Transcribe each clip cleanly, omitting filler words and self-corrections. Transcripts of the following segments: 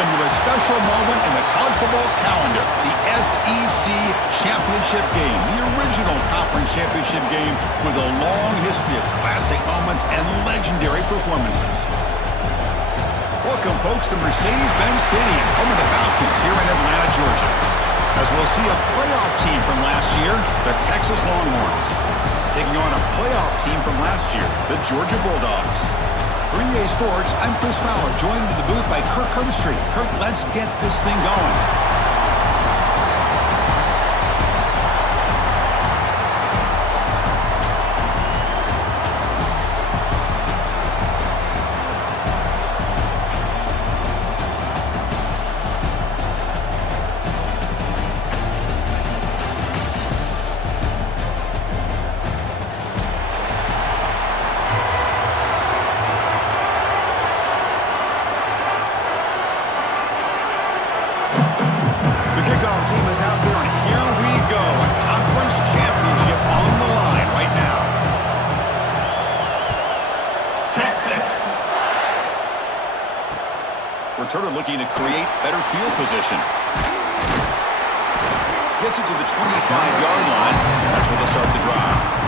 welcome to a special moment in the college football calendar, the SEC Championship game, the original conference championship game with a long history of classic moments and legendary performances. Welcome, folks, to Mercedes-Benz Stadium, home of the Falcons here in Atlanta, Georgia. As we'll see a playoff team from last year, the Texas Longhorns, taking on a playoff team from last year, the Georgia Bulldogs. For EA Sports, I'm Chris Fowler, joined in the booth by Kirk Herbstreit. Kirk, let's get this thing going. Team is out there, and here we go. A conference championship on the line right now. Texas. Returner looking to create better field position. Gets it to the 25-yard line. That's where they'll start the drive.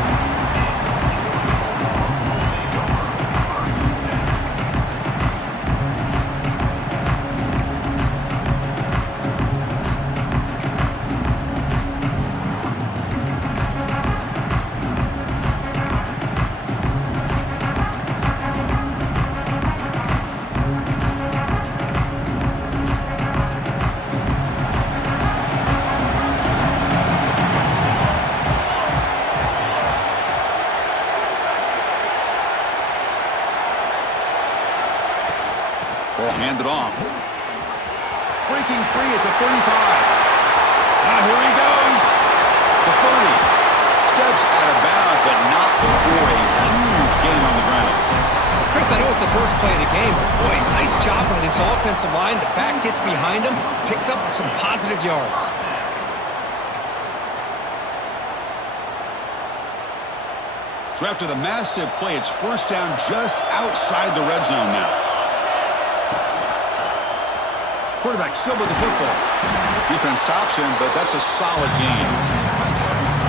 Ball handed off. Breaking free at the 35. Now here he goes. The 30. Steps out of bounds, but not before a huge gain on the ground. Chris, I know it's the first play of the game, but boy, nice job by this offensive line. The back gets behind him, picks up some positive yards. So after the massive play, it's first down just outside the red zone now. Quarterback still with the football. Defense stops him, but that's a solid gain.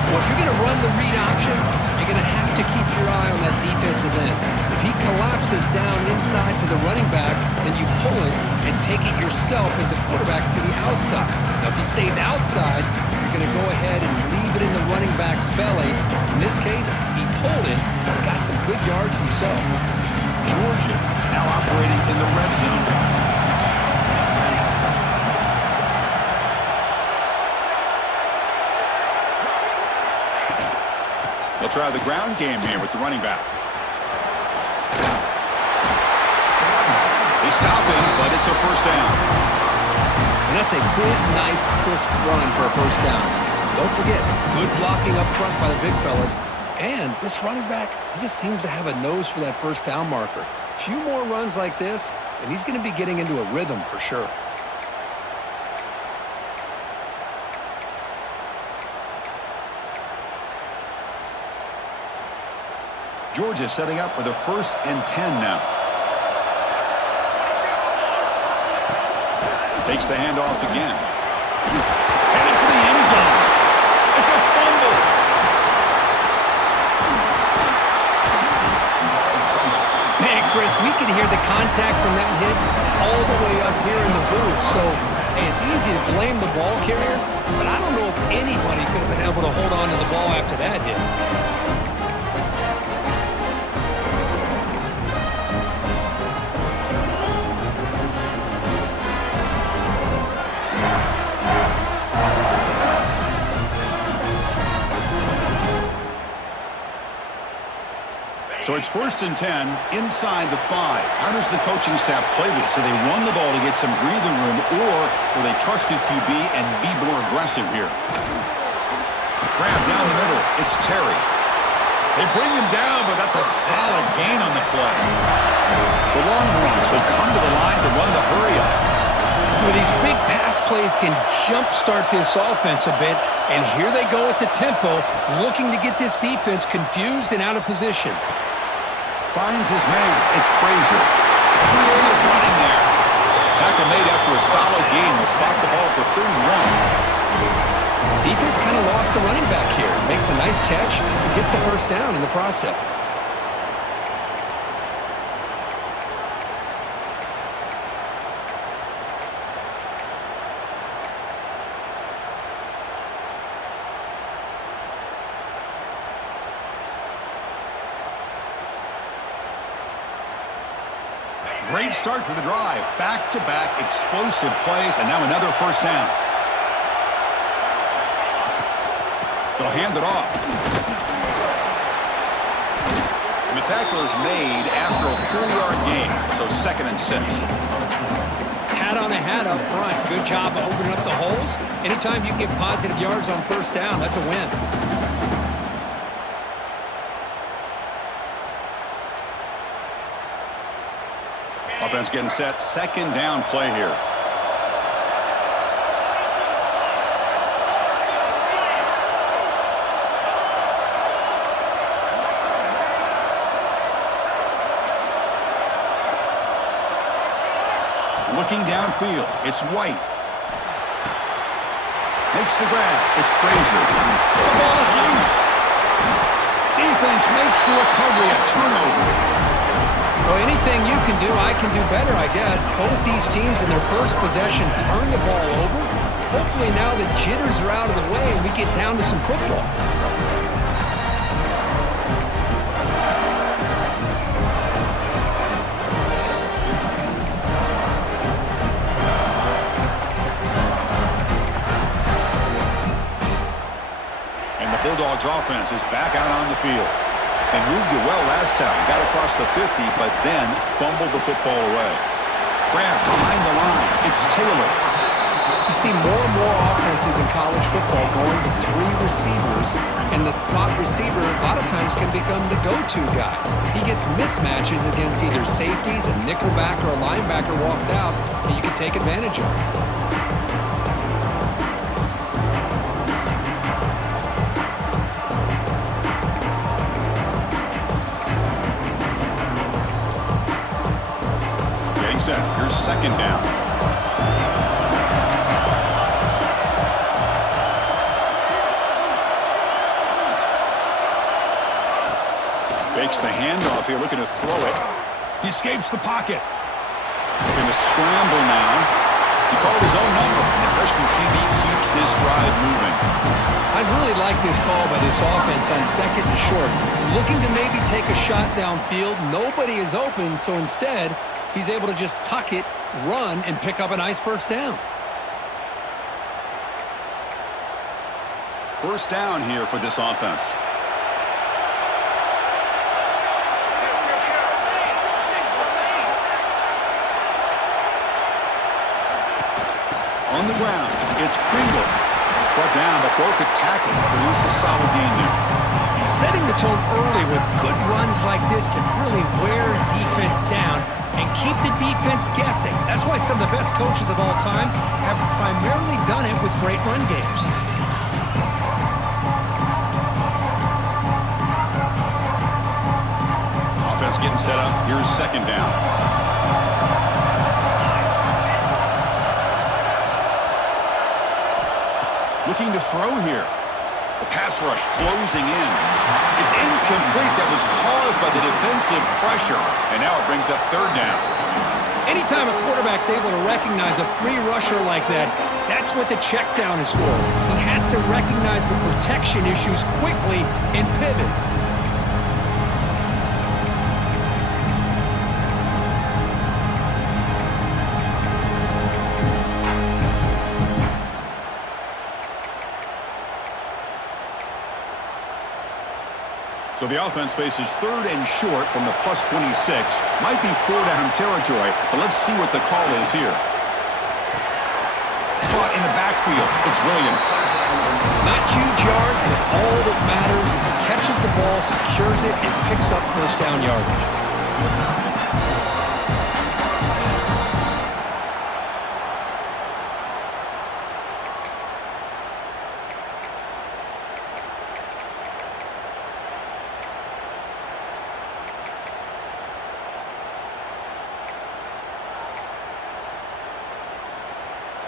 Well, if you're going to run the read option, you're going to have to keep your eye on that defensive end. If he collapses down inside to the running back, then you pull it and take it yourself as a quarterback to the outside. Now, if he stays outside, you're going to go ahead and leave it in the running back's belly. In this case, he pulled it and got some good yards himself. Georgia now operating in the red zone. They'll try the ground game here with the running back. They stop him, but it's a first down. And that's a good, nice, crisp run for a first down. Don't forget, good blocking up front by the big fellas. And this running back, he just seems to have a nose for that first down marker. A few more runs like this, and he's going to be getting into a rhythm for sure. Georgia setting up with a 1st and 10 now. Takes the handoff again. Headed for the end zone. It's a fumble. Man, Chris, we can hear the contact from that hit all the way up here in the booth. So, hey, it's easy to blame the ball carrier, but I don't know if anybody could have been able to hold on to the ball after that hit. So it's 1st and 10 inside the 5. How does the coaching staff play this? Do they run the ball to get some breathing room, or will they trust the QB and be more aggressive here? Grab down the middle. It's Terry. They bring him down, but that's a solid gain on the play. The Longhorns will come to the line to run the hurry-up. Well, these big pass plays can jumpstart this offense a bit, and here they go at the tempo, looking to get this defense confused and out of position. Finds his man. It's Frazier. Creative running there. Tackle made after a solid gain. Will spot the ball for 31. Defense kind of lost a running back here. Makes a nice catch and gets the first down in the process. Great start for the drive. Back-to-back explosive plays, and now another first down. They'll hand it off. And the tackle is made after a 4-yard gain, so 2nd and 6. Hat on a hat up front. Good job of opening up the holes. Anytime you can get positive yards on first down, that's a win. Offense getting set. 2nd down play here. Looking downfield, it's White. Makes the grab. It's Frazier. The ball is loose. Defense makes the recovery a turnover. Well, anything you can do, I can do better, I guess. Both these teams in their first possession turn the ball over. Hopefully now the jitters are out of the way and we get down to some football. And the Bulldogs offense is back out on the field. They moved it well last time. Got across the 50, but then fumbled the football away. Grab behind the line. It's Taylor. You see more and more offenses in college football going to 3 receivers, and the slot receiver a lot of times can become the go-to guy. He gets mismatches against either safeties, a nickelback, or a linebacker walked out, and you can take advantage of it. Set. Here's 2nd down. Fakes the handoff here, looking to throw it. He escapes the pocket. Going to scramble now. He called his own number, and the freshman QB keeps this drive moving. I really like this call by this offense on 2nd and short. Looking to maybe take a shot downfield. Nobody is open, so instead, he's able to just tuck it, run, and pick up a nice first down. First down here for this offense. On the ground, it's Pringle. Brought down, but broke a tackle. Produce a solid gain there. Setting the tone early with good runs like this can really wear defense down and keep the defense guessing. That's why some of the best coaches of all time have primarily done it with great run games. Offense getting set up. Here's 2nd down. Looking to throw here. The pass rush closing in. It's incomplete. That was caused by the defensive pressure. And now it brings up 3rd down. Anytime a quarterback's able to recognize a free rusher like that, that's what the check down is for. He has to recognize the protection issues quickly and pivot. So the offense faces 3rd and short from the +26. Might be 4-down territory, but let's see what the call is here. Caught in the backfield. It's Williams. Not huge yards, but all that matters is he catches the ball, secures it, and picks up first down yardage.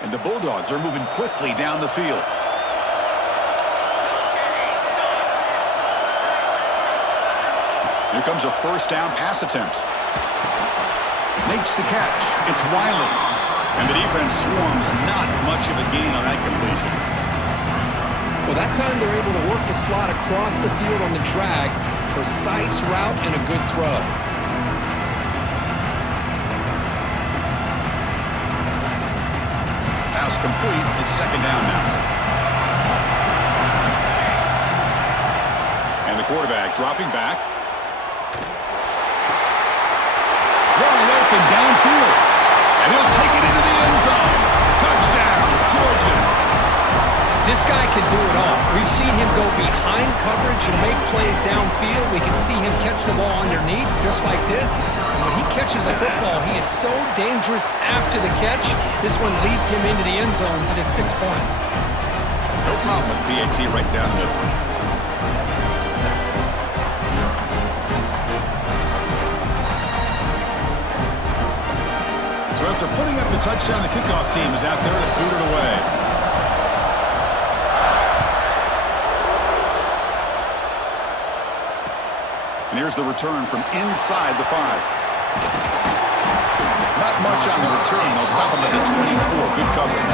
And the Bulldogs are moving quickly down the field. Here comes a first down pass attempt. Makes the catch. It's Wiley. And the defense swarms. Not much of a gain on that completion. Well, that time they're able to work the slot across the field on the drag. Precise route and a good throw. Pass complete. It's second down now. And the quarterback dropping back. Wide open downfield. And he'll take it into the end zone. Touchdown, Georgia. This guy can do it all. We've seen him go behind coverage and make plays downfield. We can see him catch the ball underneath, just like this. And when he catches a football, he is so dangerous after the catch. This one leads him into the end zone for the 6 points. No problem with PAT right down the middle. So after putting up the touchdown, the kickoff team is out there to boot it away. And here's the return from inside the 5. Not much on the return. They'll stop him at the 24. Good coverage.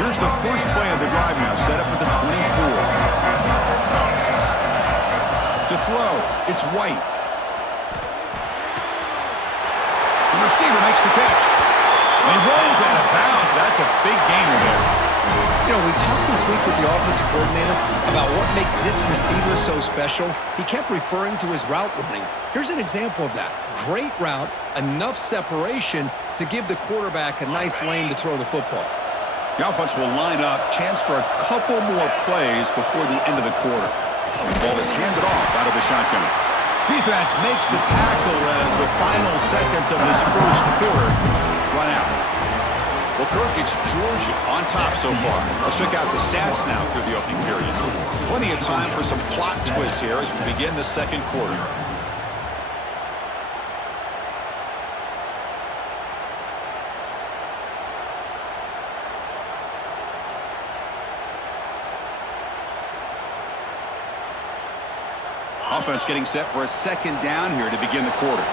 Here's the first play of the drive now, set up at the 24. To throw, it's White. The receiver makes the catch. And he runs out of bounds. That's a big gainer there. You know, we talked this week with the offensive coordinator about what makes this receiver so special. He kept referring to his route running. Here's an example of that. Great route, enough separation to give the quarterback a nice lane to throw the football. The offense will line up. Chance for a couple more plays before the end of the quarter. The ball is handed off out of the shotgun. Defense makes the tackle as the final seconds of this first quarter run out. Well, Kirk, it's Georgia on top so far. Let's check out the stats now through the opening period. Plenty of time for some plot twists here as we begin the second quarter. Offense getting set for a second down here to begin the quarter.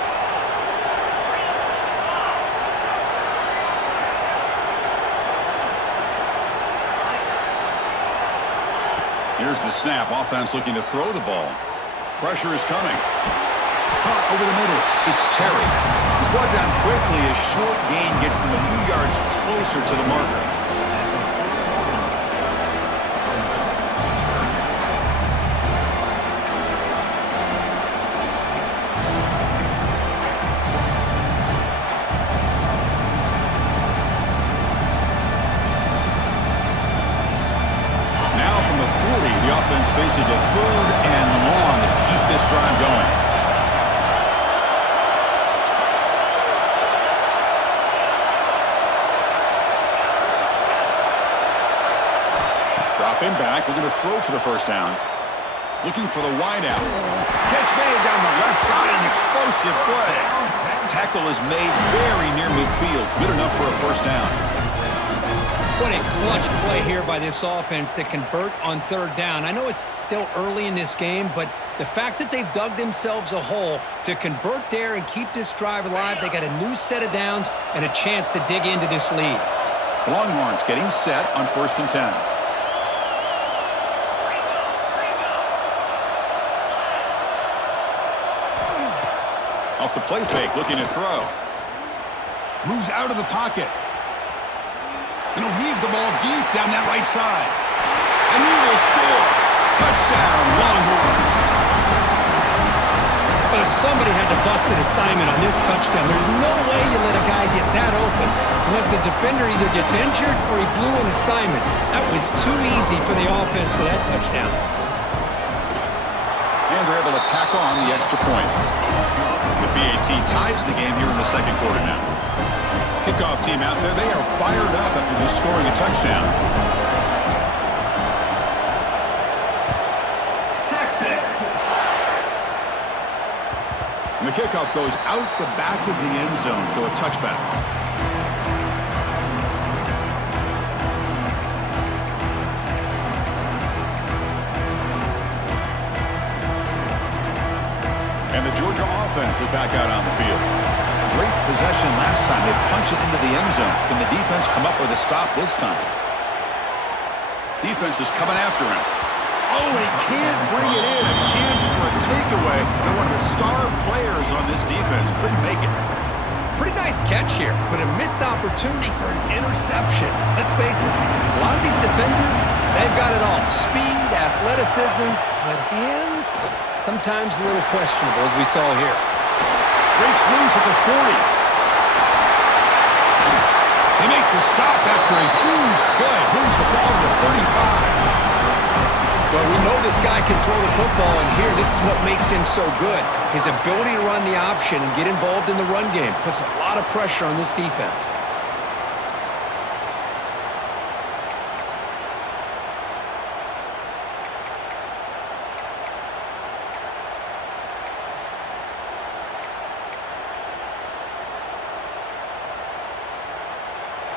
Here's the snap. Offense looking to throw the ball. Pressure is coming. Caught over the middle. It's Terry. He's brought down quickly. A short gain gets them a few yards closer to the marker. Faces a third and long to keep this drive going. Dropping back, looking to throw for the first down. Looking for the wideout. Catch made down the left side, an explosive play. Tackle is made very near midfield. Good enough for a first down. What a clutch play here by this offense to convert on third down. I know it's still early in this game, but the fact that they've dug themselves a hole to convert there and keep this drive alive, they got a new set of downs and a chance to dig into this lead. Longhorns getting set on 1st and 10. Off the play fake, looking to throw. Moves out of the pocket. And he'll heave the ball deep down that right side. And he will score. Touchdown, Longhorns. But somebody had to bust an assignment on this touchdown. There's no way you let a guy get that open unless the defender either gets injured or he blew an assignment. That was too easy for the offense for that touchdown. And they're able to tack on the extra point. The BAT ties the game here in the second quarter now. Kickoff team out there, they are fired up after just scoring a touchdown. Texas. And the kickoff goes out the back of the end zone, so a touchback. And the Georgia offense is back out on the field. Great possession last time. They punch it into the end zone. Can the defense come up with a stop this time? Defense is coming after him. Oh, he can't bring it in. A chance for a takeaway. And one of the star players on this defense couldn't make it. Pretty nice catch here, but a missed opportunity for an interception. Let's face it, a lot of these defenders, they've got it all. Speed, athleticism, but hands, sometimes a little questionable, as we saw here. Breaks loose at the 40. They make the stop after a huge play. Moves the ball to the 35. Well, we know this guy can throw the football, and here, this is what makes him so good. His ability to run the option and get involved in the run game puts a lot of pressure on this defense.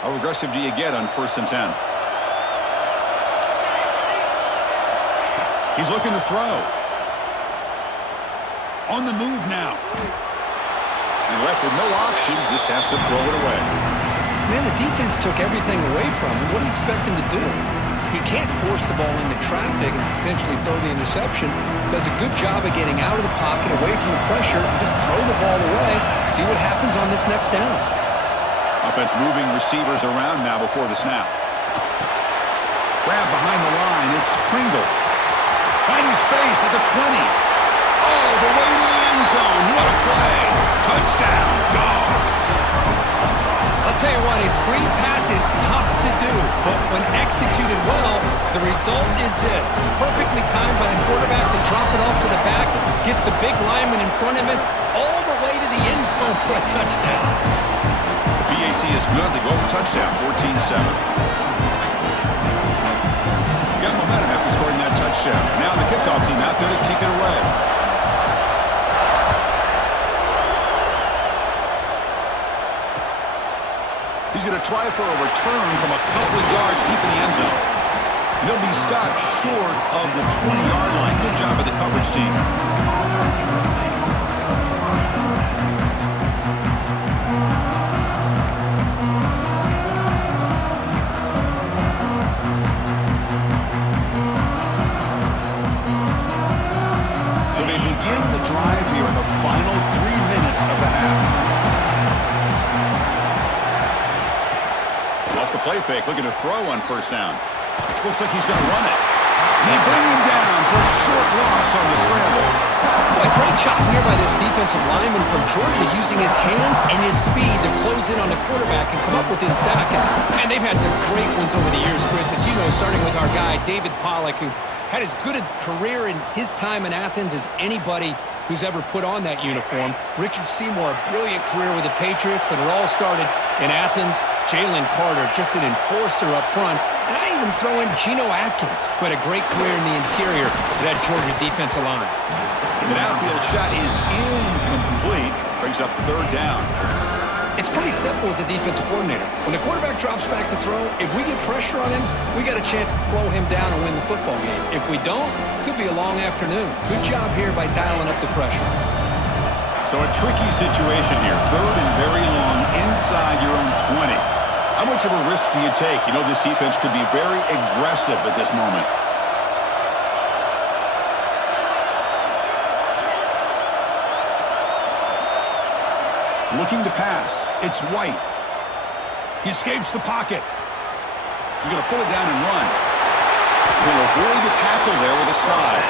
How aggressive do you get on 1st and 10? He's looking to throw. On the move now. And left with no option, just has to throw it away. Man, the defense took everything away from him. What do you expect him to do? He can't force the ball into traffic and potentially throw the interception. Does a good job of getting out of the pocket, away from the pressure, just throw the ball away, see what happens on this next down. Offense moving receivers around now before the snap. Grab behind the line, it's Pringle. Finding space at the 20. All the way to the end zone. What a play. Touchdown, Dogs. I'll tell you what, a screen pass is tough to do, but when executed well, the result is this. Perfectly timed by the quarterback to drop it off to the back, gets the big lineman in front of him, all the way to the end zone for a touchdown. BAT is good. They go for touchdown, 14-7. Got momentum after scoring that touchdown. Now the kickoff team out there to kick it away. He's going to try for a return from a couple of yards deep in the end zone. And he'll be stopped short of the 20-yard line. Good job by the coverage team. Drive here in the final 3 minutes of the half. Off the play fake, looking to throw on 1st down. Looks like he's going to run it. And they bring him down for a short loss on the scramble. Well, a great job here by this defensive lineman from Georgia, using his hands and his speed to close in on the quarterback and come up with his sack. And they've had some great ones over the years, Chris, as you know, starting with our guy, David Pollack, who had as good a career in his time in Athens as anybody who's ever put on that uniform. Richard Seymour, a brilliant career with the Patriots, but it all started in Athens. Jalen Carter, just an enforcer up front. And I even throw in Geno Atkins, who had a great career in the interior of that Georgia defensive line. The downfield shot is incomplete. Brings up 3rd down. It's pretty simple as a defensive coordinator. When the quarterback drops back to throw, if we get pressure on him, we got a chance to slow him down and win the football game. If we don't, it could be a long afternoon. Good job here by dialing up the pressure. So a tricky situation here. 3rd and very long inside your own 20. How much of a risk do you take? You know, this defense could be very aggressive at this moment. Looking to pass. It's White. He escapes the pocket. He's going to pull it down and run. He'll avoid the tackle there with a slide.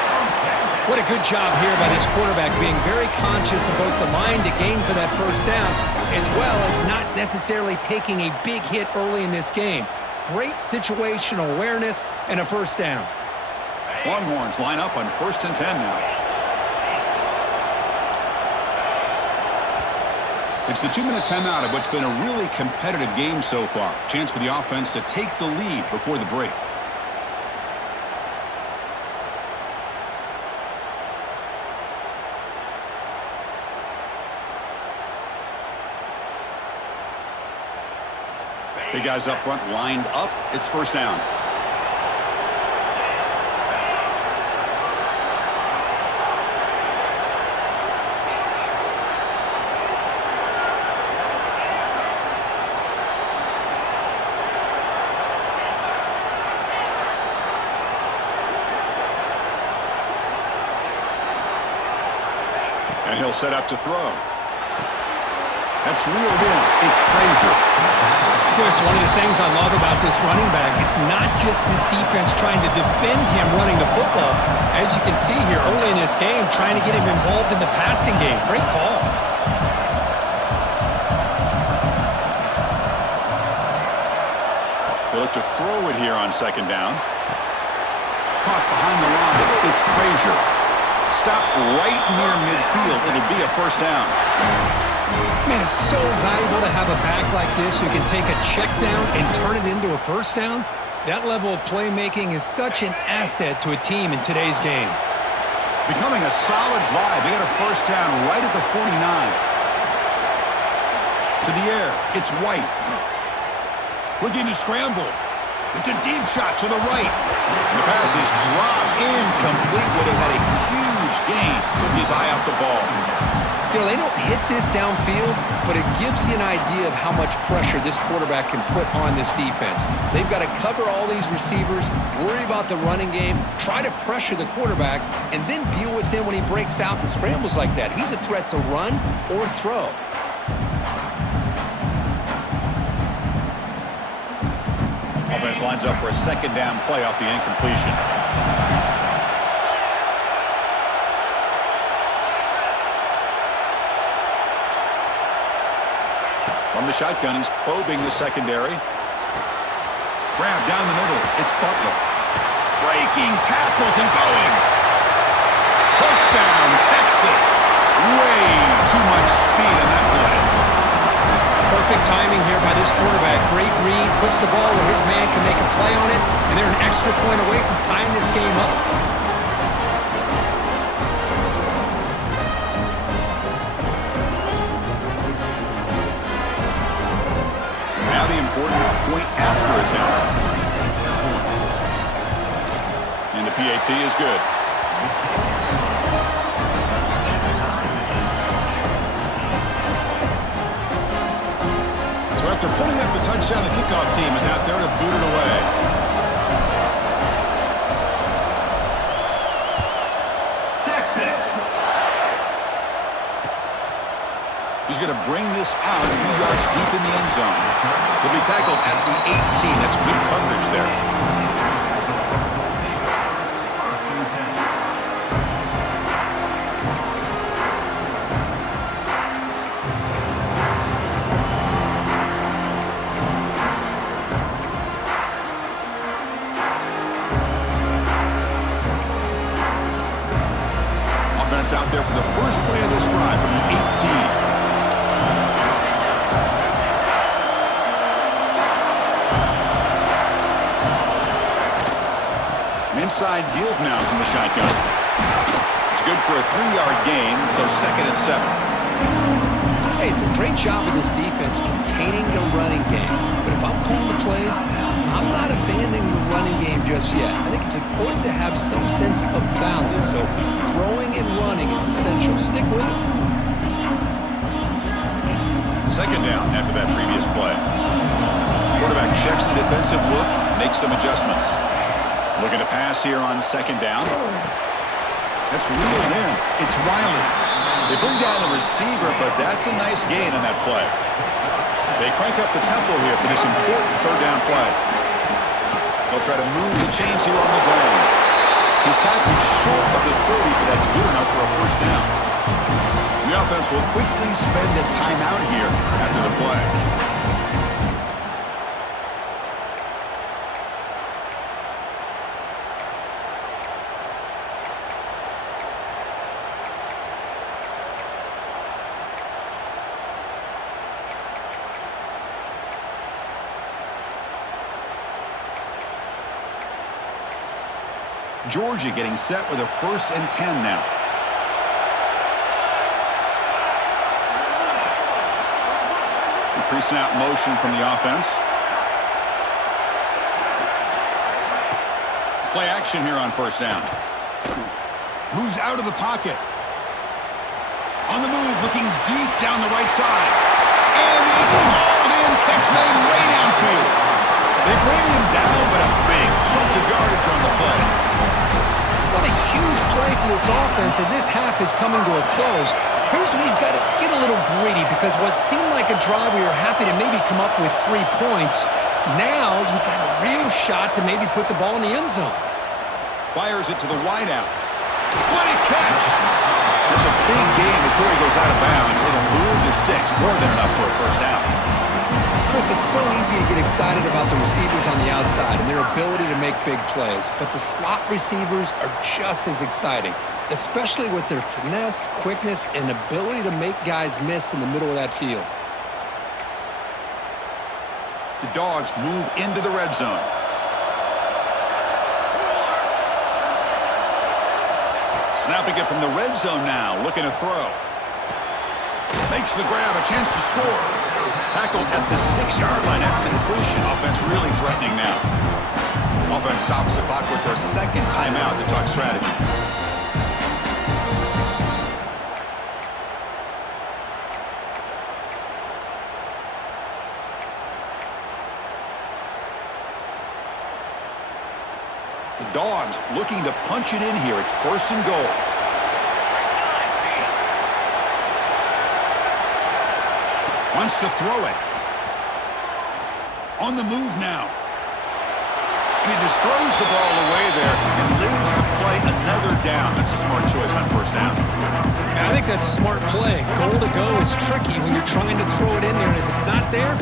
What a good job here by this quarterback, being very conscious of both the line to gain for that 1st down, as well as not necessarily taking a big hit early in this game. Great situational awareness and a 1st down. Longhorns line up on 1st and 10 now. It's the 2-minute timeout of what's been a really competitive game so far. Chance for the offense to take the lead before the break. Big guys up front lined up. It's first down. And he'll set up to throw. That's reeled in. It's Frazier. It's one of the things I love about this running back. It's not just this defense trying to defend him running the football. As you can see here early in this game, trying to get him involved in the passing game. Great call. They look to throw it here on second down. Caught behind the line. It's Frazier. Stop right near midfield. It'll be a first down. Man, it's so valuable to have a back like this who can take a check down and turn it into a first down. That level of playmaking is such an asset to a team in today's game. Becoming a solid drive. They got a first down right at the 49. To the air. It's White. Looking to scramble. It's a deep shot to the right. And the pass is dropped incomplete. Would have had a huge gain. Took his eye off the ball. You know, they don't hit this downfield, but it gives you an idea of how much pressure this quarterback can put on this defense. They've got to cover all these receivers, worry about the running game, try to pressure the quarterback, and then deal with him when he breaks out and scrambles like that. He's a threat to run or throw. Offense lines up for a second down play off the incompletion. From the shotgun, he's probing the secondary. Grab down the middle. It's Butler. Breaking tackles and going. Touchdown, Texas. Way too much speed in that play. Perfect timing here by this quarterback. Great read, puts the ball where his man can make a play on it, and they're an extra point away from tying this game up. Now the important point after attempt. And the PAT is good. So after putting up a touchdown, the kickoff team is out there to boot it away. Texas. He's going to bring this out a few yards deep in the end zone. He'll be tackled at the 18. That's good coverage there. Offense out there for the first play of this drive from the 18. Inside deals now from the shotgun. It's good for a 3-yard gain, so 2nd and 7. Hey, it's a great job of this defense containing the running game. But if I'm calling the plays, I'm not abandoning the running game just yet. I think it's important to have some sense of balance. So throwing and running is essential. Stick with it. 2nd down after that previous play. Quarterback checks the defensive look, makes some adjustments. Looking to pass here on 2nd down. That's reeled in. It's Riley. They bring down the receiver, but that's a nice gain on that play. They crank up the tempo here for this important 3rd down play. They'll try to move the chains here on the ground. He's tackled short of the 30, but that's good enough for a first down. The offense will quickly spend a timeout here after the play. Georgia getting set with a 1st and 10 now. Pre-snap motion from the offense. Play action here on 1st down. Moves out of the pocket. On the move, looking deep down the right side. And it's hauled in. Catch made way downfield. They bring him down, but a big chunk of yardage on the play. What a huge play for this offense as this half is coming to a close. Here's where you've got to get a little greedy because what seemed like a drive we were happy to maybe come up with 3 points, now you've got a real shot to maybe put the ball in the end zone. Fires it to the wideout. What a catch! That's a big gain before he goes out of bounds. It'll move the sticks more than enough for a 1st down. Chris, it's so easy to get excited about the receivers on the outside and their ability to make big plays, but the slot receivers are just as exciting, especially with their finesse, quickness, and ability to make guys miss in the middle of that field. The Dogs move into the red zone. Snapping it from the red zone now, looking to throw. Makes the grab, a chance to score. Tackled at the 6-yard line after the completion. Offense really threatening now. Offense stops the clock with their 2nd timeout to talk strategy. The Dogs looking to punch it in here. It's 1st and goal. Wants to throw it. On the move now. And he just throws the ball away there and lives to play another down. That's a smart choice on 1st down. I think that's a smart play. Goal to go is tricky when you're trying to throw it in there. And if it's not there,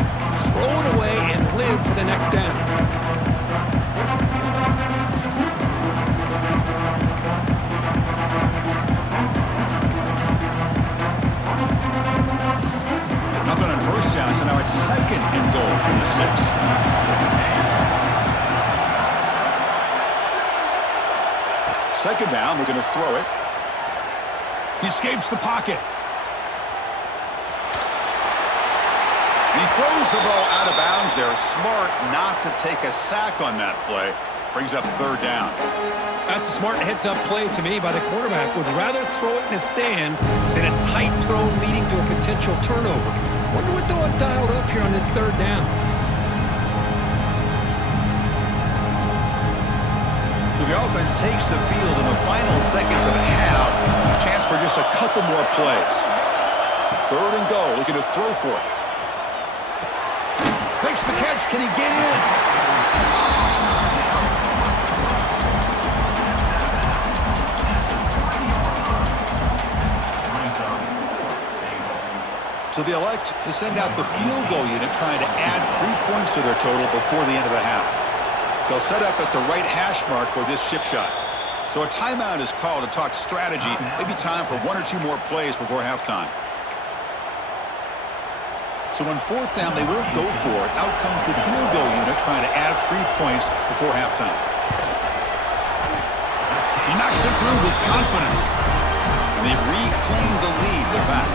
throw it away and live for the next down. Nothing on 1st down, so now it's 2nd and goal from the 6. Second down, we're going to throw it. He escapes the pocket. He throws the ball out of bounds there. Smart not to take a sack on that play. Brings up 3rd down. That's a smart heads-up play to me by the quarterback. Would rather throw it in the stands than a tight throw leading to a potential turnover. Wonder what they'll have dialed up here on this 3rd down. So the offense takes the field in the final seconds of a half. A chance for just a couple more plays. 3rd and goal, looking to throw for it. Makes the catch. Can he get in? So they elect to send out the field goal unit, trying to add 3 points to their total before the end of the half. They'll set up at the right hash mark for this chip shot. So a timeout is called to talk strategy. Maybe time for 1 or 2 more plays before halftime. So on 4th down, they won't go for it. Out comes the field goal unit trying to add 3 points before halftime. He knocks it through with confidence. And they've reclaimed the lead with that.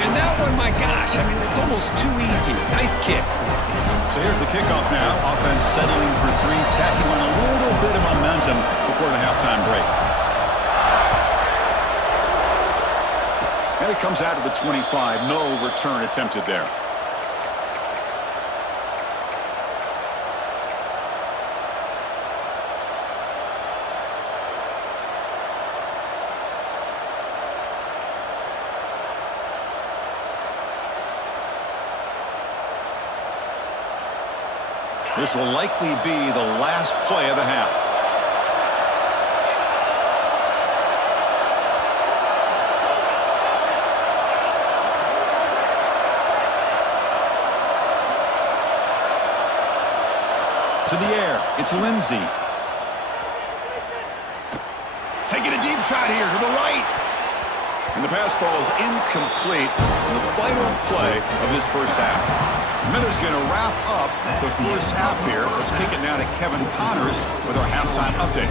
And that one, my gosh, I mean, it's almost too easy. Nice kick. So here's the kickoff now. Offense settling for 3, tacking on a little bit of momentum before the halftime break. And it comes out to the 25. No return attempted there. This will likely be the last play of the half. To the air, it's Lindsey. Taking a deep shot here to the right. And the pass falls incomplete in the final play of this first half. Miller's going to wrap up the first half here. Let's kick it now to Kevin Connors with our halftime update.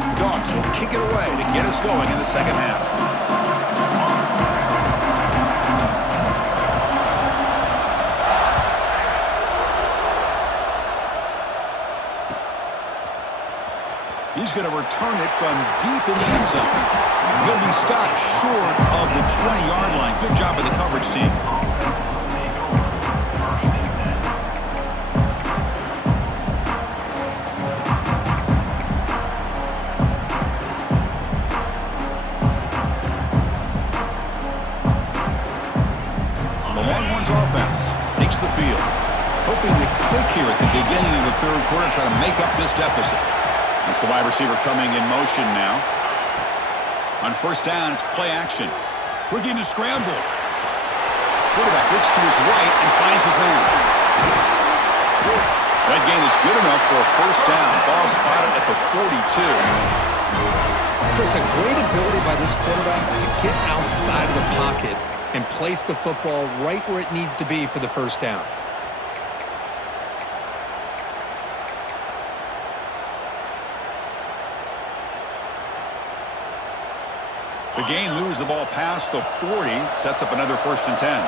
The Dogs will kick it away to get us going in the second half. He's going to return it from deep in the end zone. He'll be stopped short of the 20-yard line. Good job by the coverage team. The Longhorns offense takes the field, hoping to click here at the beginning of the third quarter, try to make up this deficit. It's the wide receiver coming in motion now. On first down, it's play action. Looking to scramble. Quarterback looks to his right and finds his man. That gain is good enough for a first down. Ball spotted at the 42. Chris, a great ability by this quarterback to get outside of the pocket and place the football right where it needs to be for the first down. The gain moves the ball past the 40, sets up another 1st and 10.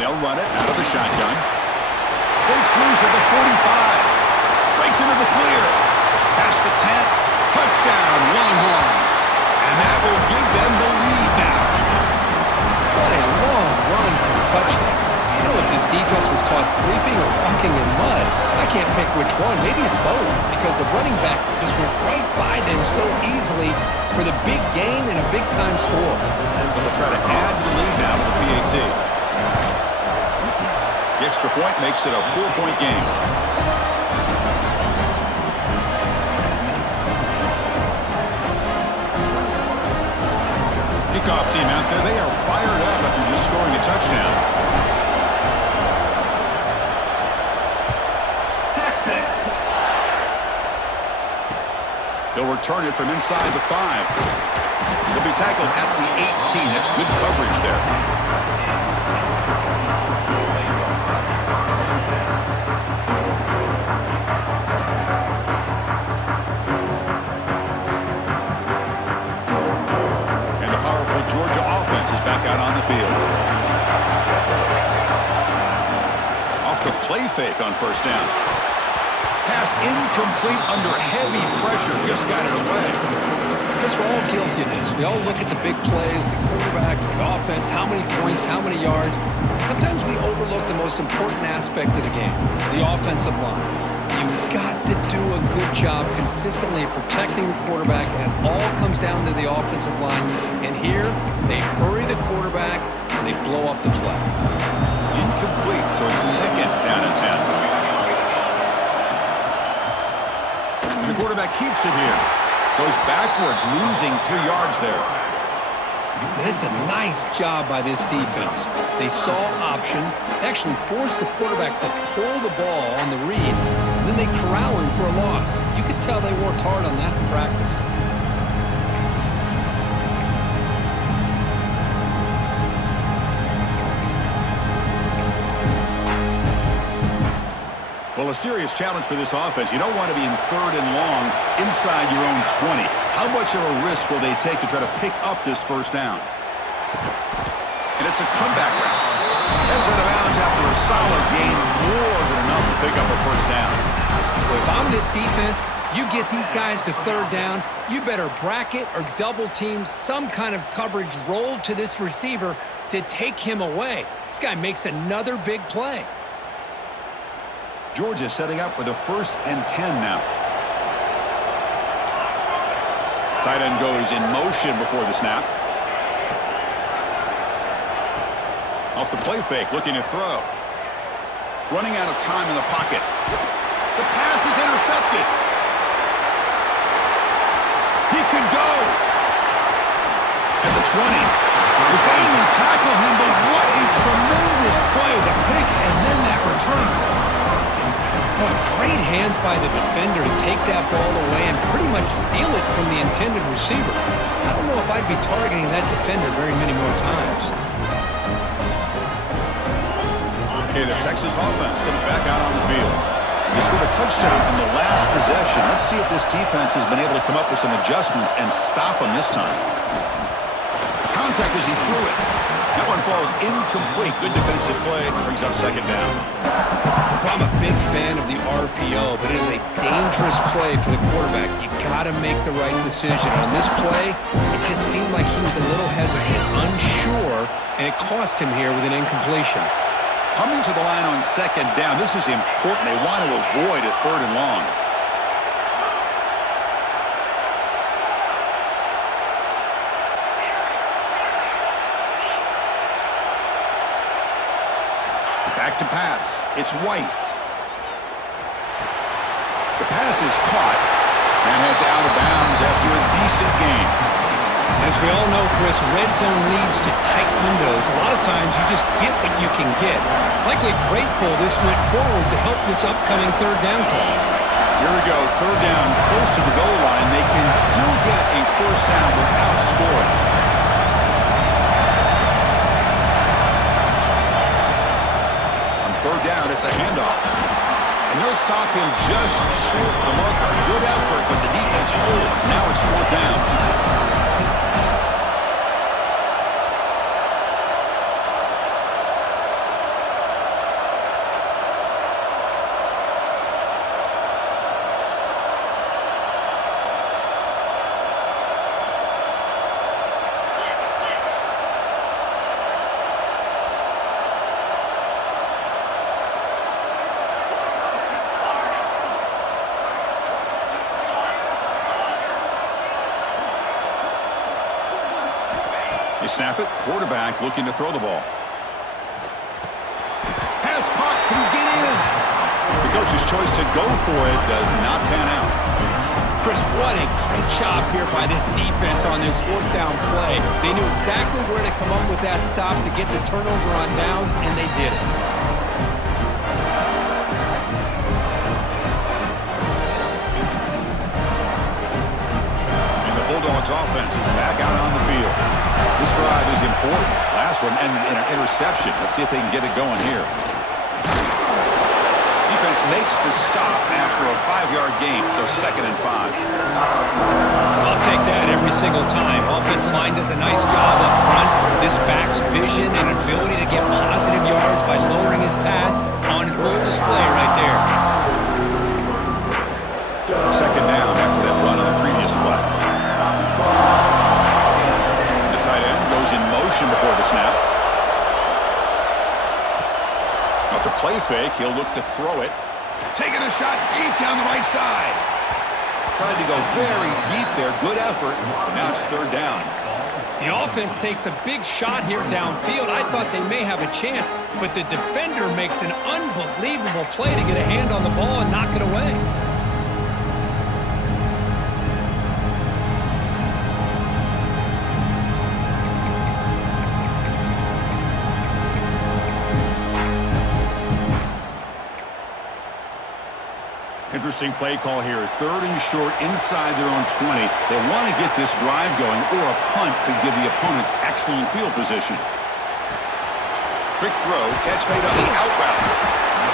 They'll run it out of the shotgun. Breaks loose at the 45. Breaks into the clear. Past the 10. Touchdown, Longhorns. And that will give them the lead now. What a long run for the touchdown. I don't know if this defense was caught sleeping or walking in mud. I can't pick which one. Maybe it's both, because the running back just went right by them so easily for the big gain and a big-time score. They'll try to add to the lead now with the PAT. The extra point makes it a 4-point game. Kickoff team out there. They are fired up after just scoring a touchdown. He'll return it from inside the 5. He'll be tackled at the 18. That's good coverage there. And the powerful Georgia offense is back out on the field. Off the play fake on first down. Pass incomplete under heavy pressure. Just got it away. Because we're all guilty of this. We all look at the big plays, the quarterbacks, the offense, how many points, how many yards. Sometimes we overlook the most important aspect of the game, the offensive line. You've got to do a good job consistently protecting the quarterback, and it all comes down to the offensive line. And here, they hurry the quarterback, and they blow up the play. Incomplete, so it's 2nd down and 10. And the quarterback keeps it here. Goes backwards, losing 3 yards there. It's a nice job by this defense. They saw option, actually forced the quarterback to pull the ball on the read, and then they corral him for a loss. You could tell they worked hard on that in practice. Well, a serious challenge for this offense. You don't want to be in 3rd and long inside your own 20. How much of a risk will they take to try to pick up this first down? And it's a comeback round. Heads out of bounds after a solid gain, more than enough to pick up a first down. Well, if I'm this defense, you get these guys to 3rd down, you better bracket or double team some kind of coverage rolled to this receiver to take him away. This guy makes another big play. Georgia setting up for the 1st and 10 now. Tight end goes in motion before the snap. Off the play fake, looking to throw. Running out of time in the pocket. The pass is intercepted. could go. At the 20. They finally tackle him, but what a tremendous play. The pick and then that return. Boy, great hands by the defender to take that ball away and pretty much steal it from the intended receiver. I don't know if I'd be targeting that defender very many more times. Okay, the Texas offense comes back out on the field. They scored a touchdown in the last possession. Let's see if this defense has been able to come up with some adjustments and stop them this time. Contact as he threw it. That one falls incomplete. Good defensive play. Brings up second down. I'm a big fan of the RPO, but it is a dangerous play for the quarterback. You got to make the right decision. On this play, it just seemed like he was a little hesitant, unsure, and it cost him here with an incompletion. Coming to the line on second down, this is important. They want to avoid a third and long. Back to pass. It's White. The pass is caught and heads out of bounds after a decent game. As we all know, Chris, red zone leads to tight windows. A lot of times you just get what you can get. Likely grateful this went forward to help this upcoming third down call. Here we go, third down, close to the goal line. They can still get a first down without scoring. On third down, it's a handoff. And they'll stop him just short of the marker. Good effort, but the defense holds. Now it's fourth down. Snap it. Quarterback looking to throw the ball. Pass caught. Can he get in? The coach's choice to go for it does not pan out. Chris, what a great job here by this defense on this fourth down play. They knew exactly where to come up with that stop to get the turnover on downs, and they did it. Bulldogs offense is back out on the field. This drive is important. Last one ended in an interception. Let's see if they can get it going here. Defense makes the stop after a 5-yard gain, so 2nd and 5. I'll take that every single time. Offensive line does a nice job up front. This back's vision and ability to get positive yards by lowering his pads on full display right there. Second down after that run on the previous play. The tight end goes in motion before the snap. Off the play fake, he'll look to throw it. Taking a shot deep down the right side. Tried to go very deep there. Good effort. Now it's third down. The offense takes a big shot here downfield. I thought they may have a chance, but the defender makes an unbelievable play to get a hand on the ball and knock it away. Interesting play call here. 3rd and short inside their own 20. They want to get this drive going, or a punt could give the opponents excellent field position. Quick throw, catch made on the out route.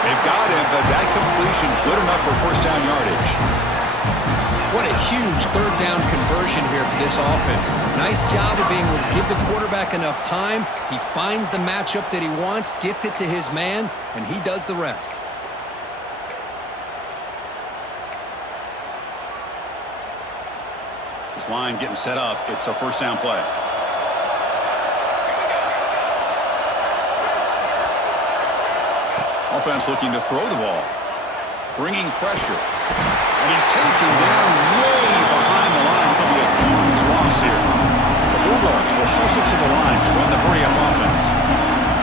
They've got him, but that completion good enough for first down yardage. What a huge third down conversion here for this offense. Nice job of being able to give the quarterback enough time. He finds the matchup that he wants, gets it to his man, and he does the rest. This line getting set up. It's a first down play. Offense looking to throw the ball. Bringing pressure. And he's taken down way behind the line. It'll be a huge loss here. The Bulldogs will hustle to the line to run the hurry-up offense.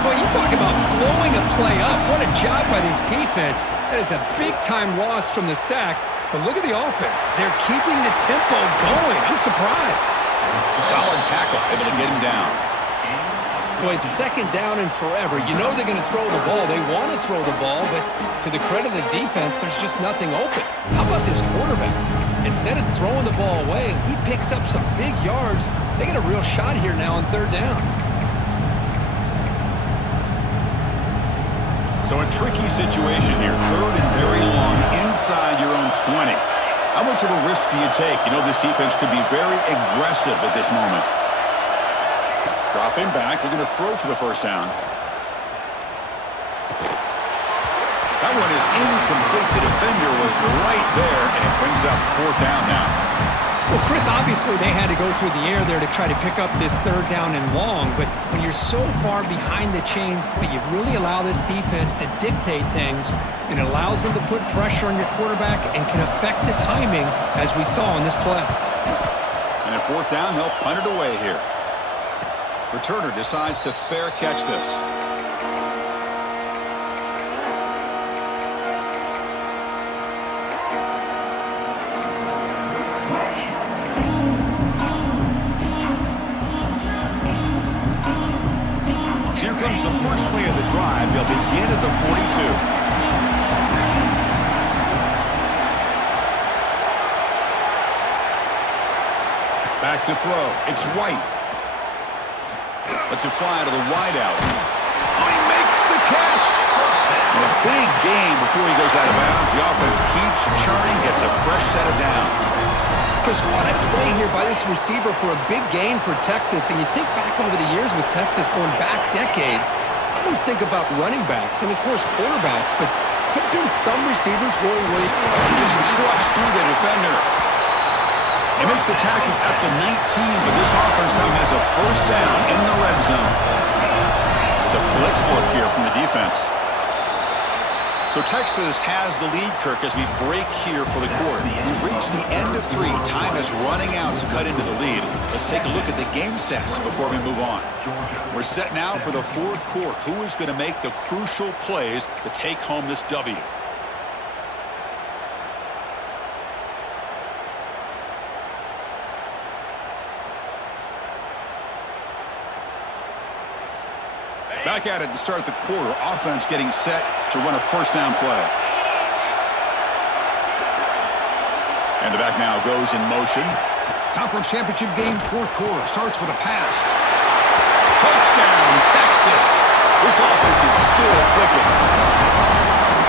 Boy, you talk about blowing a play up. What a job by this defense. That is a big-time loss from the sack. But look at the offense. They're keeping the tempo going. I'm surprised. Solid tackle, able to get him down. Boy, it's second down and forever. You know they're going to throw the ball. They want to throw the ball, but to the credit of the defense, there's just nothing open. How about this quarterback? Instead of throwing the ball away, he picks up some big yards. They get a real shot here now on third down. So a tricky situation here. Third and very long inside your own 20. How much of a risk do you take? You know this defense could be very aggressive at this moment. Dropping back, they're going to throw for the first down. That one is incomplete. The defender was right there, and it brings up fourth down now. Well, Chris, obviously they had to go through the air there to try to pick up this third down and long, but when you're so far behind the chains, boy, you really allow this defense to dictate things, and it allows them to put pressure on your quarterback and can affect the timing, as we saw in this play. And at fourth down, they'll punt it away here. Returner decides to fair catch this. Here comes the first play of the drive. They'll begin at the 42. Back to throw. It's White. Lets it fly to the wideout. Oh, he makes the catch! And a big game before he goes out of bounds. The offense keeps churning, gets a fresh set of downs. Chris, what a play here by this receiver for a big gain for Texas. And you think back over the years with Texas going back decades, I always think about running backs and, of course, quarterbacks. But there have been some receivers where he just trucks through the defender. They make the tackle at the 19, but this offense now has a first down in the red zone. There's a blitz look here from the defense. So Texas has the lead, Kirk, as we break here for the quarter. We've reached the end of 3. Time is running out to cut into the lead. Let's take a look at the game sets before we move on. We're set now for the fourth quarter. Who is going to make the crucial plays to take home this W? Back at it to start the quarter. Offense getting set to run a first down play. And the back now goes in motion. Conference championship game, fourth quarter. Starts with a pass. Touchdown, Texas. This offense is still clicking.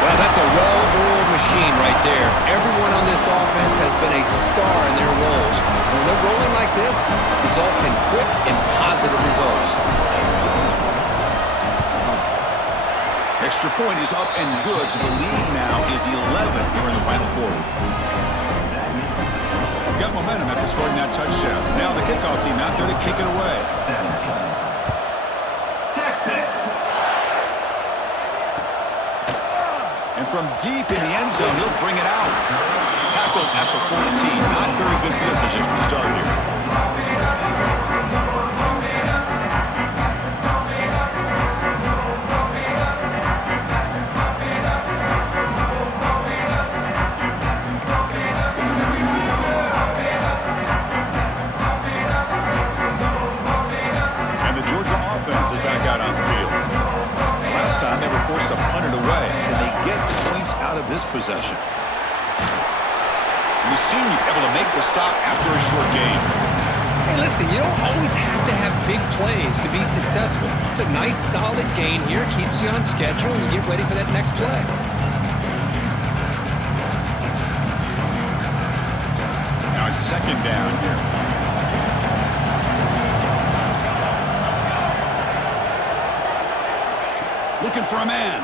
Well, that's a well-oiled machine right there. Everyone on this offense has been a star in their roles. And when they're rolling like this, results in quick and positive results. Extra point is up and good, so the lead now is 11 here in the final quarter. Got momentum after scoring that touchdown. Now the kickoff team out there to kick it away. Texas. And from deep in the end zone, he'll bring it out. Tackled at the 14. Not very good field position to start here. Is back out on the field. Last time they were forced to punt it away. Can they get points out of this possession? The senior able to make the stop after a short game. Hey, listen, you don't always have to have big plays to be successful. It's a nice, solid gain here. Keeps you on schedule, and you get ready for that next play. Now it's second down here. Looking for a man.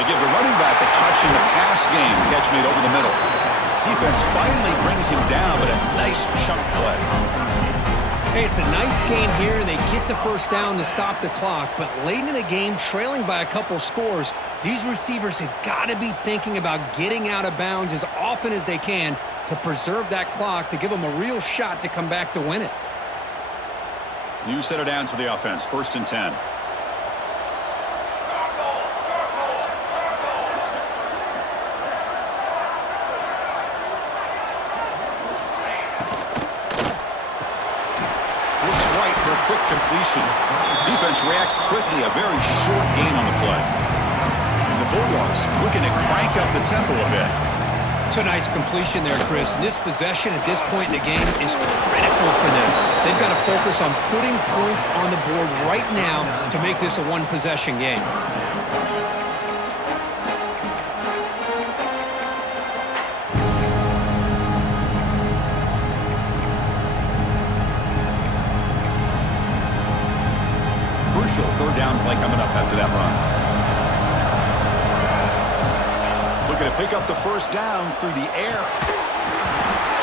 They give the running back a touch in the pass game. Catch made over the middle. Defense finally brings him down, but a nice chunk play. Hey, it's a nice gain here, and they get the first down to stop the clock. But late in the game, trailing by a couple scores, these receivers have got to be thinking about getting out of bounds as often as they can to preserve that clock, to give them a real shot to come back to win it. New set of downs for the offense. First and 10. right for a quick completion. Defense reacts quickly, a very short gain on the play. And the Bulldogs looking to crank up the tempo a bit. It's a nice completion there, Chris. And this possession at this point in the game is critical for them. They've got to focus on putting points on the board right now to make this a one-possession game. Crucial third down play coming up after that run. Looking to pick up the first down through the air.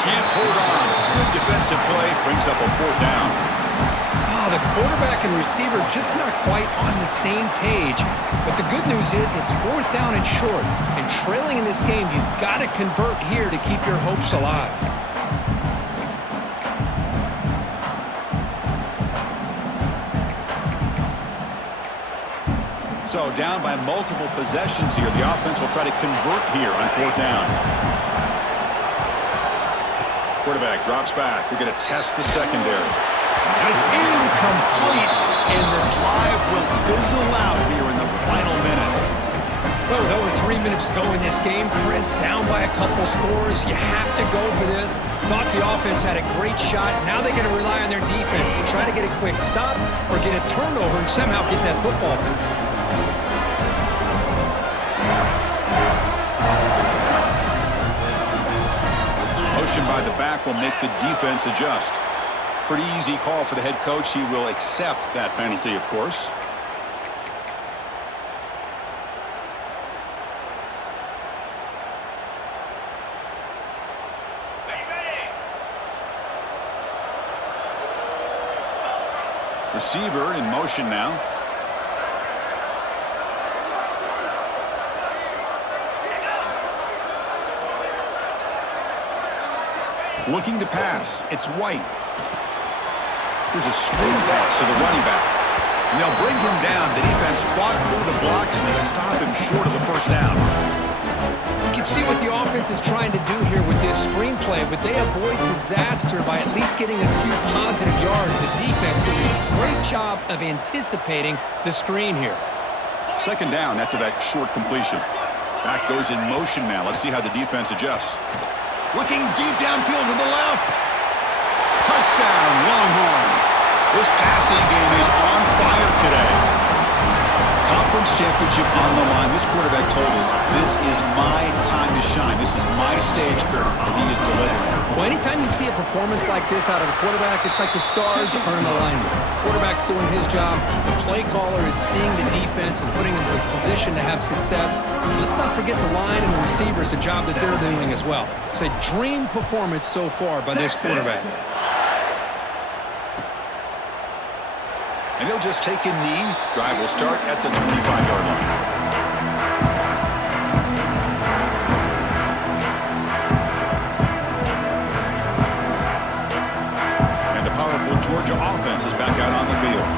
Can't hold on. Good defensive play. Brings up a fourth down. Oh, the quarterback and receiver just not quite on the same page. But the good news is it's fourth down and short. And trailing in this game, you've got to convert here to keep your hopes alive. So down by multiple possessions here. The offense will try to convert here on fourth down. Quarterback drops back. We're going to test the secondary. And it's incomplete. And the drive will fizzle out here in the final minutes. Well, with over 3 minutes to go in this game, Chris, down by a couple scores. You have to go for this. Thought the offense had a great shot. Now they're going to rely on their defense to try to get a quick stop or get a turnover and somehow get that football back. Motion by the back will make the defense adjust. Pretty easy call for the head coach. He will accept that penalty, of course. Receiver in motion now. Looking to pass. It's White. Here's a screen pass to the running back. And they'll bring him down. The defense fought through the blocks, and they stop him short of the first down. You can see what the offense is trying to do here with this screenplay, but they avoid disaster by at least getting a few positive yards. The defense doing a great job of anticipating the screen here. Second down after that short completion. Back goes in motion now. Let's see how the defense adjusts. Looking deep downfield to the left. Touchdown, Longhorns. This passing game is on fire today. Conference championship on the line. This quarterback told us, this is my time to shine. This is my stage, Kurt, and he is delivering. Well, anytime you see a performance like this out of a quarterback, it's like the stars are in alignment. The quarterback's doing his job. The play caller is seeing the defense and putting them in a position to have success. Let's not forget the line and the receivers, a job that they're doing as well. It's a dream performance so far by this quarterback. And he'll just take a knee. Drive will start at the 25-yard line. And the powerful Georgia offense is back out on the field.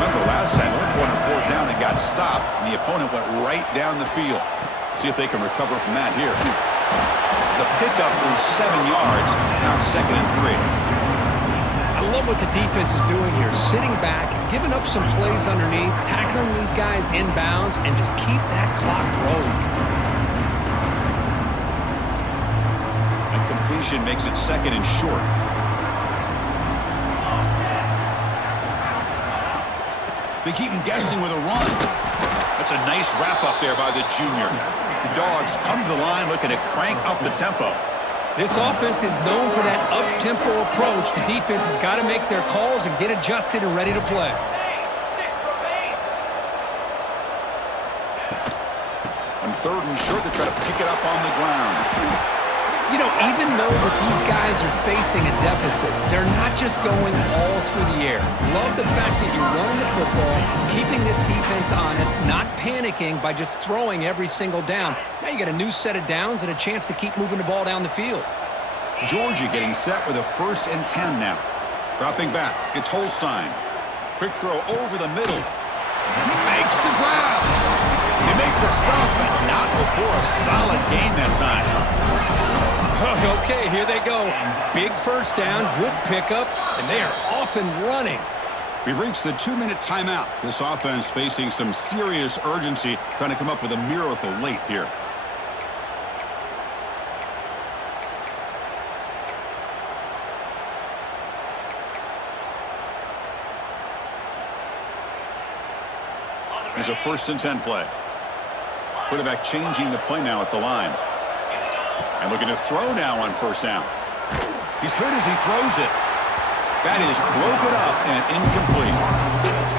Remember, last time, went for it on fourth down and got stopped, and the opponent went right down the field. See if they can recover from that here. The pickup is 7 yards, now it's 2nd and 3. I love what the defense is doing here. Sitting back, giving up some plays underneath, tackling these guys inbounds, and just keep that clock rolling. And completion makes it 2nd and short. They keep him guessing with a run. That's a nice wrap-up there by the junior. The Dogs come to the line looking to crank up the tempo. This offense is known for that up-tempo approach. The defense has got to make their calls and get adjusted and ready to play. On 3rd and short, they try to pick it up on the ground. You know, even though that these guys are facing a deficit, they're not just going all through the air. Love the fact that you're running the football, keeping this defense honest, not panicking by just throwing every single down. Now you got a new set of downs and a chance to keep moving the ball down the field. Georgia getting set with a 1st and 10 now. Dropping back, it's Holstein. Quick throw over the middle. He makes the grab. They make the stop, but not before a solid gain that time. Okay, here they go. Big first down, good pickup, and they are off and running. We've reached the 2-minute timeout. This offense facing some serious urgency, trying to come up with a miracle late here. There's a 1st and 10 play. Quarterback changing the play now at the line. And looking to throw now on 1st down. He's hit as he throws it. That is broken up and incomplete.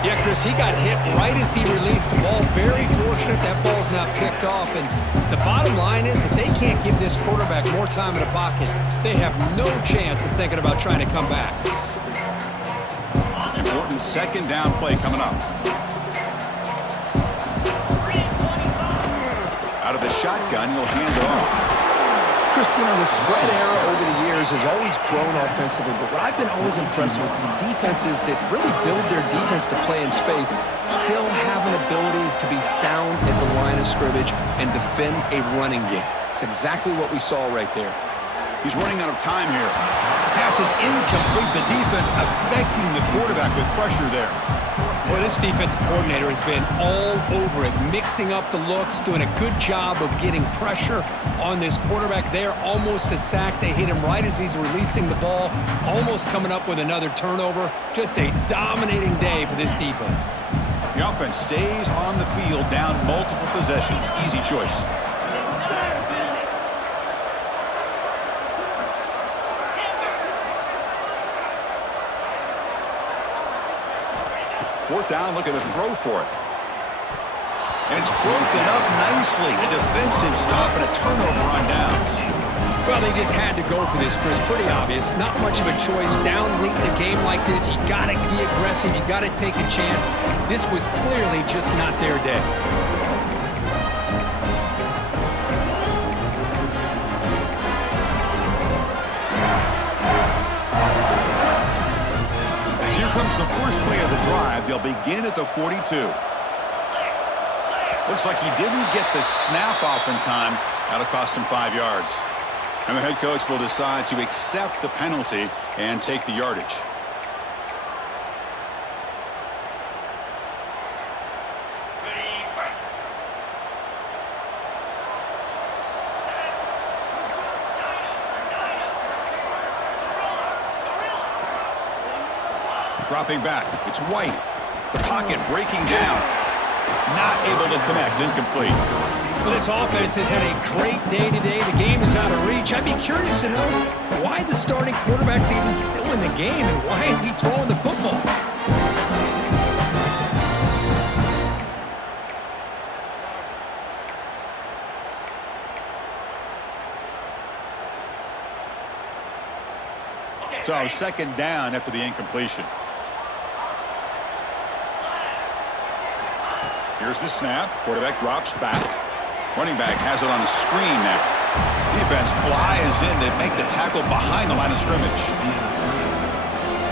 Yeah, Chris, he got hit right as he released the ball. Very fortunate that ball's not picked off. And the bottom line is that they can't give this quarterback more time in the pocket. They have no chance of thinking about trying to come back. Important 2nd down play coming up. Out of the shotgun, he'll hand it off. Chris, you know, the spread era over the years has always grown offensively, but what I've been always impressed with defenses that really build their defense to play in space still have an ability to be sound at the line of scrimmage and defend a running game. It's exactly what we saw right there. He's running out of time here. Pass is incomplete. The defense affecting the quarterback with pressure there. Boy, this defensive coordinator has been all over it, mixing up the looks, doing a good job of getting pressure on this quarterback there. Almost a sack. They hit him right as he's releasing the ball, almost coming up with another turnover. Just a dominating day for this defense. The offense stays on the field, down multiple possessions. Easy choice. Fourth down, looking to throw for it. And it's broken up nicely. A defensive stop and a turnover on downs. Well, they just had to go for this, Chris. Pretty obvious. Not much of a choice. Down late in the game like this, you got to be aggressive. You got to take a chance. This was clearly just not their day. Comes the first play of the drive. They'll begin at the 42. Looks like he didn't get the snap off in time. That'll cost him 5 yards. And the head coach will decide to accept the penalty and take the yardage. Dropping back. It's White. The pocket breaking down. Not able to connect. Incomplete. Well, this offense has had a great day today. The game is out of reach. I'd be curious to know why the starting quarterback's even still in the game and why is he throwing the football? So 2nd down after the incompletion. Here's the snap. Quarterback drops back. Running back has it on the screen now. Defense flies in to make the tackle behind the line of scrimmage.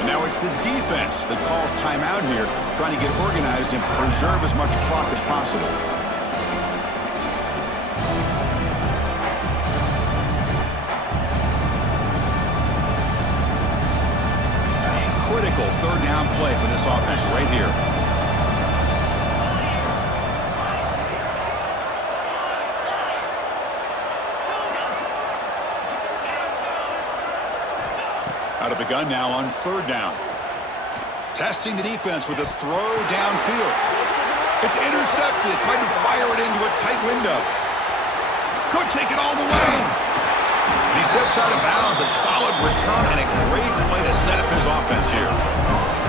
And now it's the defense that calls timeout here, trying to get organized and preserve as much clock as possible. Critical 3rd down play for this offense right here. Out of the gun now on 3rd down. Testing the defense with a throw downfield. It's intercepted. Tried to fire it into a tight window. Could take it all the way. And he steps out of bounds. A solid return and a great play to set up his offense here.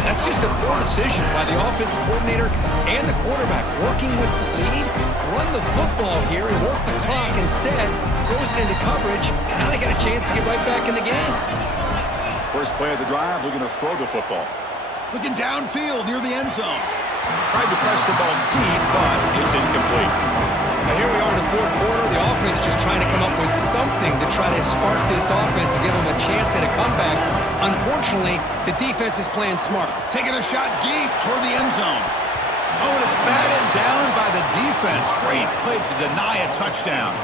That's just a poor decision by the offensive coordinator and the quarterback. Working with the lead, run the football here and work the clock instead. Throws it into coverage. Now they got a chance to get right back in the game. First play of the drive, looking to throw the football. Looking downfield near the end zone. Tried to press the ball deep, but it's incomplete. Now here we are in the 4th quarter. The offense just trying to come up with something to try to spark this offense and give them a chance at a comeback. Unfortunately, the defense is playing smart. Taking a shot deep toward the end zone. Oh, and it's batted down by the defense. Great play to deny a touchdown.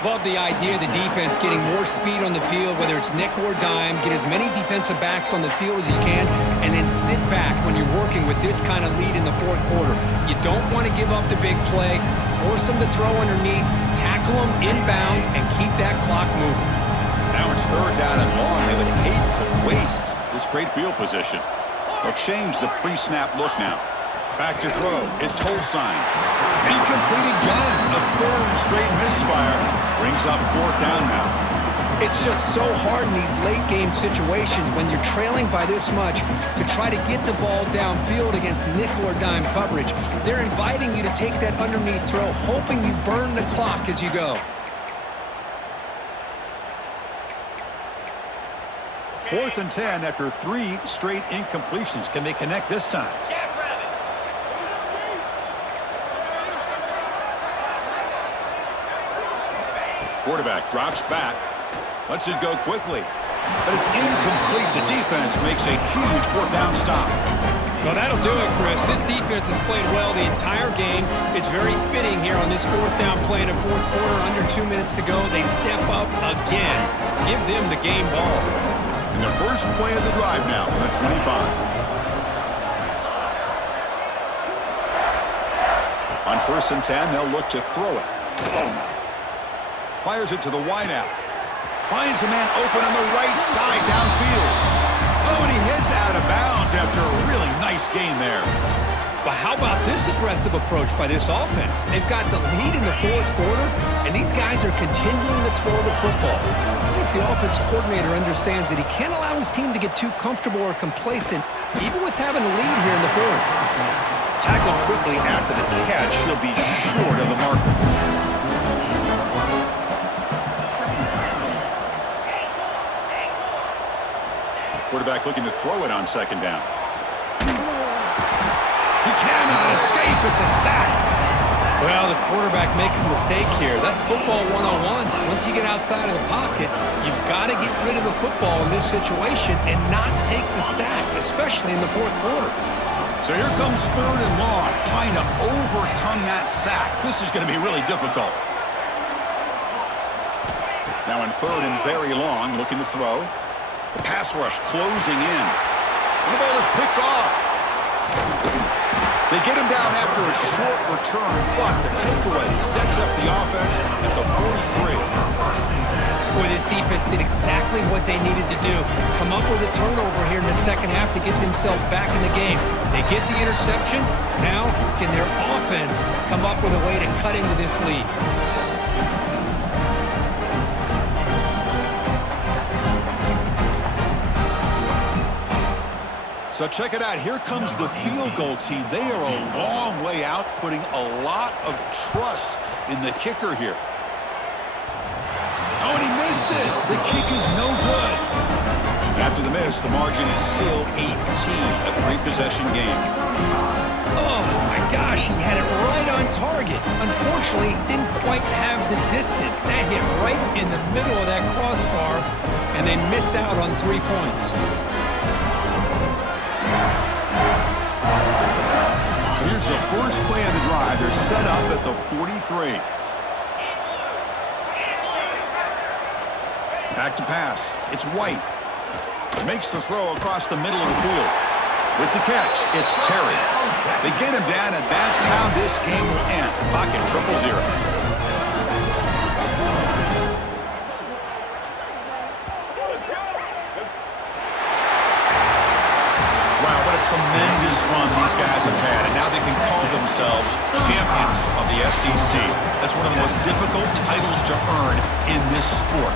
Love the idea of the defense getting more speed on the field, whether it's nickel or dime, get as many defensive backs on the field as you can, and then sit back when you're working with this kind of lead in the fourth quarter. You don't want to give up the big play, force them to throw underneath, tackle them inbounds, and keep that clock moving. Now it's third down and long. They would hate to waste this great field position. They'll change the pre-snap look now. Back to throw. It's Holstein. Incomplete again. A third straight misfire. Brings up fourth down now. It's just so hard in these late-game situations when you're trailing by this much to try to get the ball downfield against nickel or dime coverage. They're inviting you to take that underneath throw, hoping you burn the clock as you go. Fourth and 10 after 3 straight incompletions. Can they connect this time? Quarterback drops back. Lets it go quickly. But it's incomplete. The defense makes a huge fourth down stop. Well, that'll do it, Chris. This defense has played well the entire game. It's very fitting here on this fourth down play in the fourth quarter. Under 2 minutes to go. They step up again. Give them the game ball. And the first play of the drive now from the 25. On first and 10, they'll look to throw it. Fires it to the wideout. Finds a man open on the right side downfield. Oh, and he heads out of bounds after a really nice gain there. But how about this aggressive approach by this offense? They've got the lead in the fourth quarter, and these guys are continuing to throw the football. I think the offense coordinator understands that he can't allow his team to get too comfortable or complacent, even with having a lead here in the fourth. Tackled quickly after the catch. He'll be short of the marker. Quarterback looking to throw it on second down. He cannot escape. It's a sack. Well, the quarterback makes a mistake here. That's football 101. Once you get outside of the pocket, you've got to get rid of the football in this situation and not take the sack, especially in the fourth quarter. So here comes third and long, trying to overcome that sack. This is going to be really difficult. Now in third and very long, looking to throw. The pass rush closing in. And the ball is picked off. They get him down after a short return, but the takeaway sets up the offense at the 43. Boy, this defense did exactly what they needed to do. Come up with a turnover here in the second half to get themselves back in the game. They get the interception. Now, can their offense come up with a way to cut into this lead? So check it out. Here comes the field goal team. They are a long way out, putting a lot of trust in the kicker here. Oh, and he missed it. The kick is no good. After the miss, the margin is still 18, a three-possession game. Oh, my gosh, he had it right on target. Unfortunately, he didn't quite have the distance. That hit right in the middle of that crossbar, and they miss out on 3 points. So here's the first play of the drive. They're set up at the 43. Back to pass. It's White. Makes the throw across the middle of the field. With the catch, it's Terry. They get him down, and that's how this game will end. Clock at 0-0. Tremendous run these guys have had, and now they can call themselves champions of the SEC. That's one of the most difficult titles to earn in this sport.